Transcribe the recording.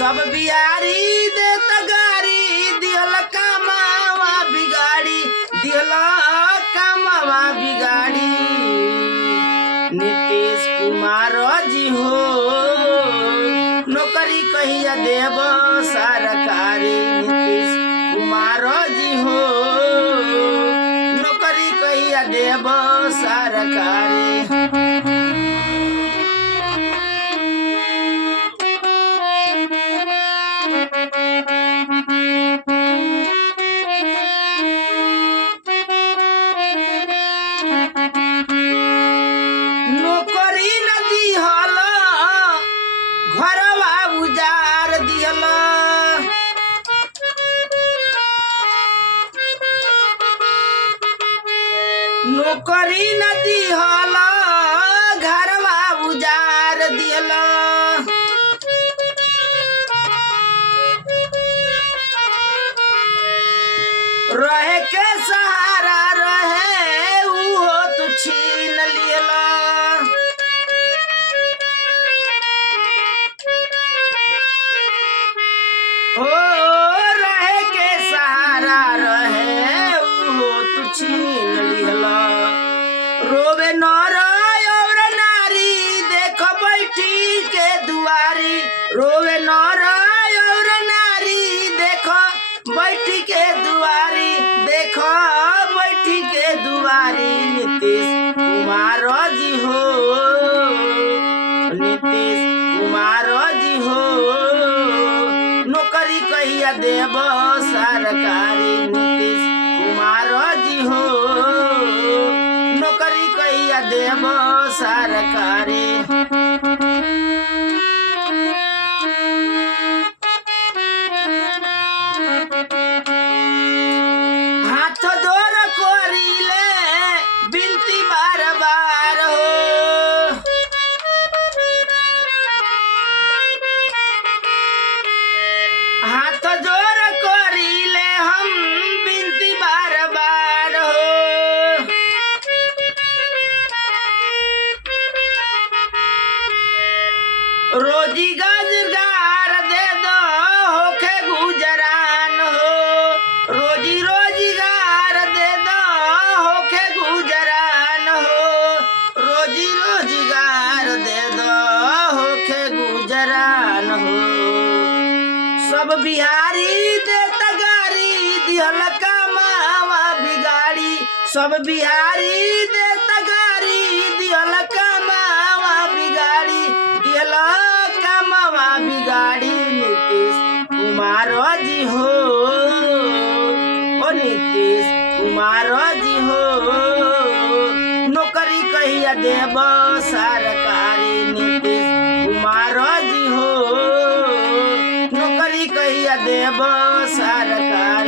सब बिहारी दे तगारी दिहल कामावा बिगाड़ी दिहल कामावा बिगाड़ी नीतीश कुमार जी हो नौकरी कहिया देव सरकारी नीतीश कुमार जी हो नौकरी कहिया देव सरकारी नौकरी न दिहल घरवा उजार दिहल नौकरी न दिहल घरवा उजार दिहल रहे के सहारा रहे उहो तू छीन लियला ओ रहे के सहारा रहे उहो तू छीन लियला रोवे नर और नारी देख बैठी के दुआरी रोवे नर और नारी देख बैठी के दुआरी देख बैठी के दुआरी नीतीश कुमार जी हो नीतीश कुमार जी हो नौकरी कहिया देव सरकारी नीतीश कुमार जी हो नौकरी कहिया देव सरकारी हाथ जोड़ कोरिले बिनती बार बार हो हाथ जोड़ कोरिले हम बिनती बार बार हो रोजी गाजगार दे दो होखे गुजरान हो रोजी रोजगार दे दो होखे गुजरान हो रोजी रोजगार दे दो होखे गुजरान हो सब बिहारी दे तगारी दिहल कामावा बिगाड़ी सब बिहारी दे तगारी दिहल कामावा बिगाड़ी दिहल कामावा बिगाड़ी नीतीश कुमार जी हो ओ नीतीश कुमार जी हो नौकरी कहिया देव सरकारी नीतीश कुमार जी हो नौकरी कहिया देव सरकारी